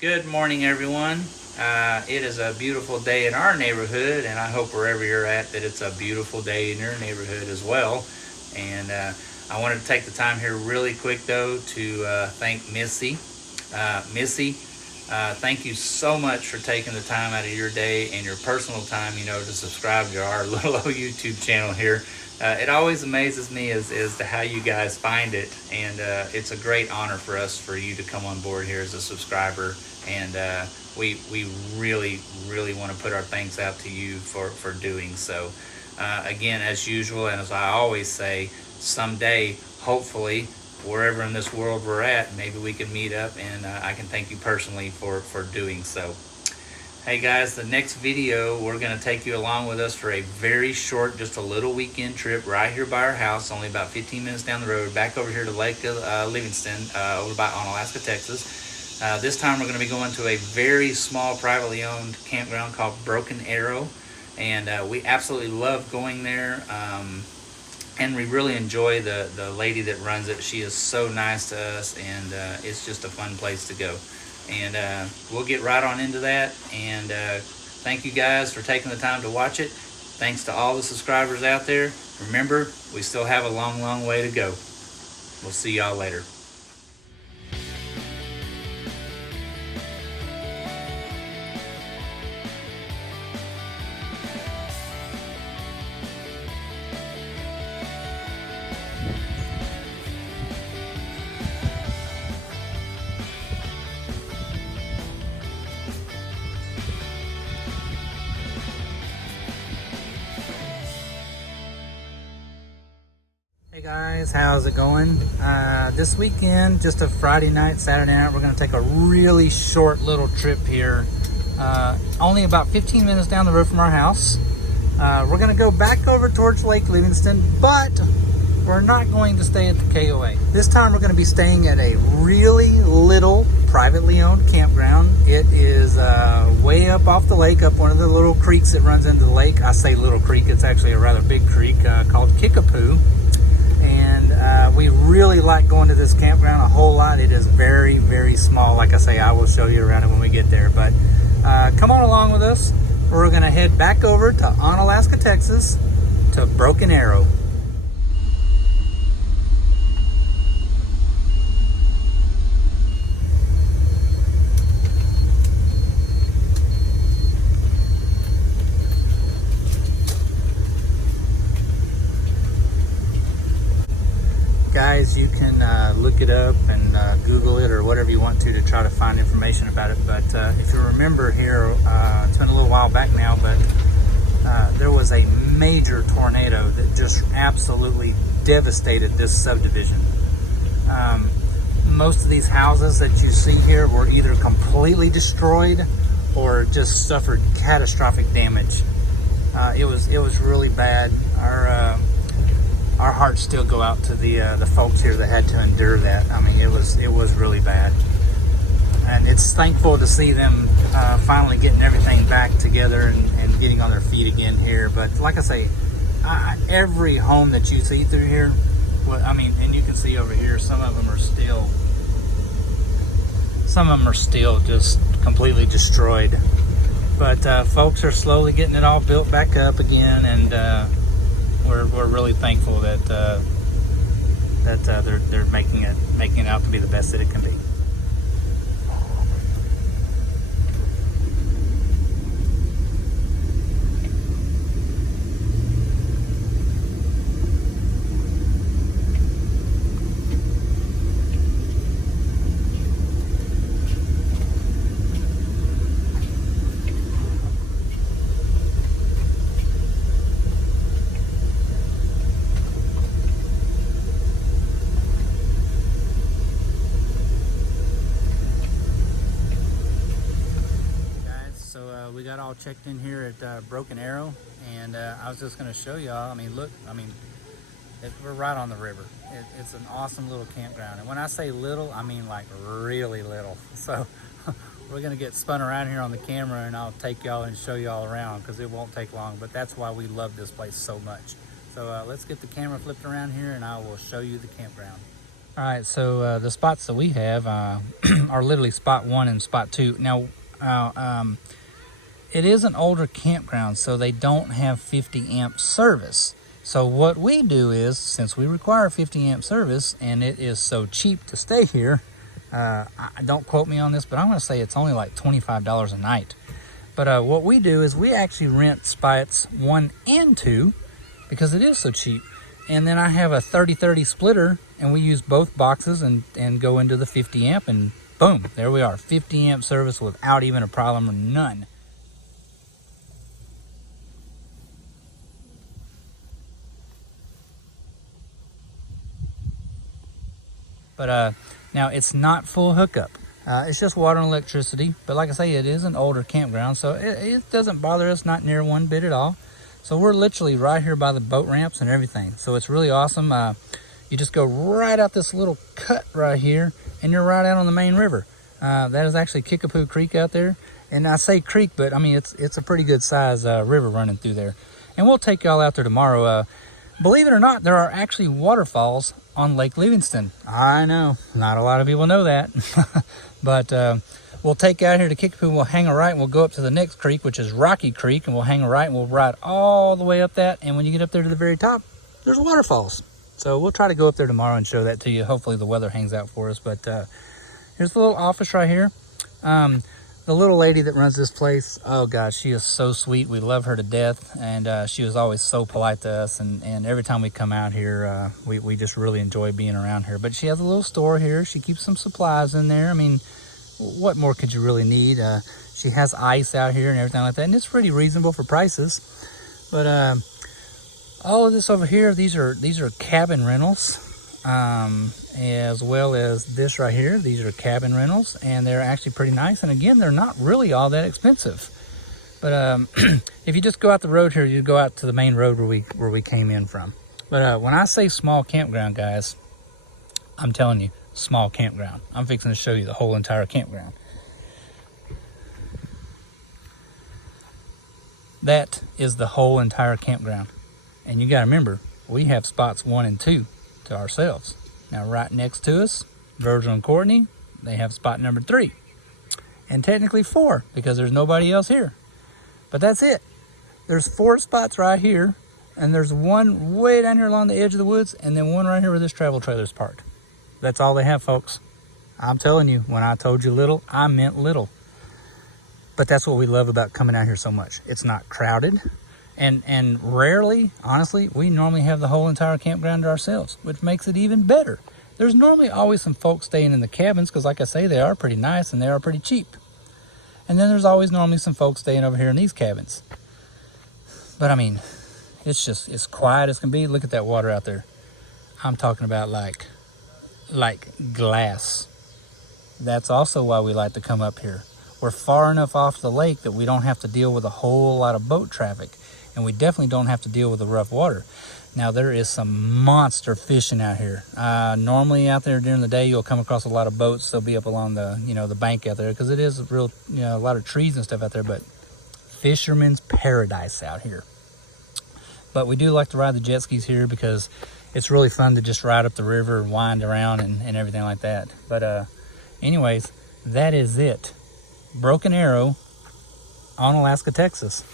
Good morning, everyone. It is a beautiful day in our neighborhood, and I hope wherever you're at that it's a beautiful day in your neighborhood as well. And I wanted to take the time here really quick, though, to thank Missy. Missy, thank you so much for taking the time out of your day and your personal time, to subscribe to our little old YouTube channel here. It always amazes me as to how you guys find it, and it's a great honor for us for you to come on board here as a subscriber. And we really want to put our thanks out to you for doing so. Again, as usual, and as I always say, someday, hopefully, wherever in this world we're at, maybe we can meet up, and I can thank you personally for doing so. Hey guys, the next video, we're going to take you along with us for a very short, just a little weekend trip right here by our house, only about 15 minutes down the road, back over here to Lake Livingston, over by Onalaska, Texas. This time we're going to be going to a very small, privately owned campground called Broken Arrow, and we absolutely love going there. And we really enjoy the lady that runs it. She is so nice to us, and it's just a fun place to go. And we'll get right on into that. And thank you guys for taking the time to watch it. Thanks to all the subscribers out there. Remember, we still have a long way to go. We'll see y'all later. Hey guys, how's it going? This weekend, just a Friday night, Saturday night, we're going to take a really short little trip here. Only about 15 minutes down the road from our house. We're going to go back over towards Lake Livingston, but we're not going to stay at the KOA. This time we're going to be staying at a really little privately owned campground. It is way up off the lake, up one of the little creeks that runs into the lake. I say little creek, it's actually a rather big creek called Kickapoo. And we really like going to this campground a whole lot. It is very small. Like I say, I will show you around it when we get there. But come on along with us. We're going to head back over to Onalaska, Texas, to Broken Arrow. Guys, you can look it up and Google it or whatever you want to try to find information about it. But if you remember here, it's been a little while back now, but there was a major tornado that just absolutely devastated this subdivision. Most of these houses that you see here were either completely destroyed or just suffered catastrophic damage. It was really bad. Our hearts still go out to the folks here that had to endure that. I mean, it was really bad, and it's thankful to see them finally getting everything back together and getting on their feet again here. But like I say, every home that you see through here, and you can see over here, some of them are still just completely destroyed. But folks are slowly getting it all built back up again, and we're really thankful that they're making it out to be the best that it can be. We got all checked in here at Broken Arrow, and I was just going to show y'all. Look, we're right on the river. It's an awesome little campground, and when I say little, I mean like really little. So we're going to get spun around here on the camera, and I'll take y'all and show y'all around because it won't take long. But that's why we love this place so much. So let's get the camera flipped around here, and I will show you the campground. All right, so the spots that we have are literally spot 1 and spot 2. Now, it is an older campground, so they don't have 50 amp service. So what we do is, since we require 50 amp service and it is so cheap to stay here, don't quote me on this, but I'm going to say it's only like $25 a night. But what we do is we actually rent spots 1 and 2 because it is so cheap. And then I have a 30-30 splitter, and we use both boxes and go into the 50 amp, and boom, there we are, 50 amp service without even a problem or none. But now it's not full hookup. It's just water and electricity. But like I say, it is an older campground, so it doesn't bother us, not near one bit at all. So we're literally right here by the boat ramps and everything. So it's really awesome. You just go right out this little cut right here, and you're right out on the main river. That is actually Kickapoo Creek out there. And I say creek, but I mean, it's a pretty good size river running through there. And we'll take y'all out there tomorrow. Believe it or not, there are actually waterfalls on Lake Livingston. I know, not a lot of people know that. But we'll take you out here to Kickapoo, we'll hang a right, and we'll go up to the next creek, which is Rocky Creek, and we'll hang a right, and we'll ride all the way up that. And when you get up there to the very top, there's waterfalls. So we'll try to go up there tomorrow and show that to you. Hopefully the weather hangs out for us. But here's the little office right here. The little lady that runs this place, oh gosh, she is so sweet. We love her to death, and she was always so polite to us, and every time we come out here, we just really enjoy being around her. But she has a little store here. She keeps some supplies in there. I mean, what more could you really need? She has ice out here and everything like that, and it's pretty reasonable for prices. But all of this over here, these are cabin rentals. As well as this right here, these are cabin rentals, and they're actually pretty nice. And again, they're not really all that expensive. But if you just go out the road here, you go out to the main road where we came in from. But when I say small campground, guys, I'm telling you, small campground. I'm fixing to show you the whole entire campground. That is the whole entire campground. And you got to remember, we have spots 1 and 2 to ourselves. Now right next to us, Virgil and Courtney, they have spot number 3. And technically 4, because there's nobody else here. But that's it. There's 4 spots right here, and there's one way down here along the edge of the woods, and then one right here where this travel trailer's parked. That's all they have, folks. I'm telling you, when I told you little, I meant little. But that's what we love about coming out here so much. It's not crowded. And rarely, honestly, we normally have the whole entire campground to ourselves, which makes it even better. There's normally always some folks staying in the cabins because, like I say, they are pretty nice and they are pretty cheap. And then there's always normally some folks staying over here in these cabins. But I mean, it's quiet as can be. Look at that water out there. I'm talking about like glass. That's also why we like to come up here. We're far enough off the lake that we don't have to deal with a whole lot of boat traffic. And we definitely don't have to deal with the rough water. Now, there is some monster fishing out here. Normally out there during the day, you'll come across a lot of boats. They'll be up along the, the bank out there because it is a real, a lot of trees and stuff out there. But fisherman's paradise out here. But we do like to ride the jet skis here because it's really fun to just ride up the river and wind around and everything like that. But anyways, that is it. Broken Arrow, Onalaska, Texas.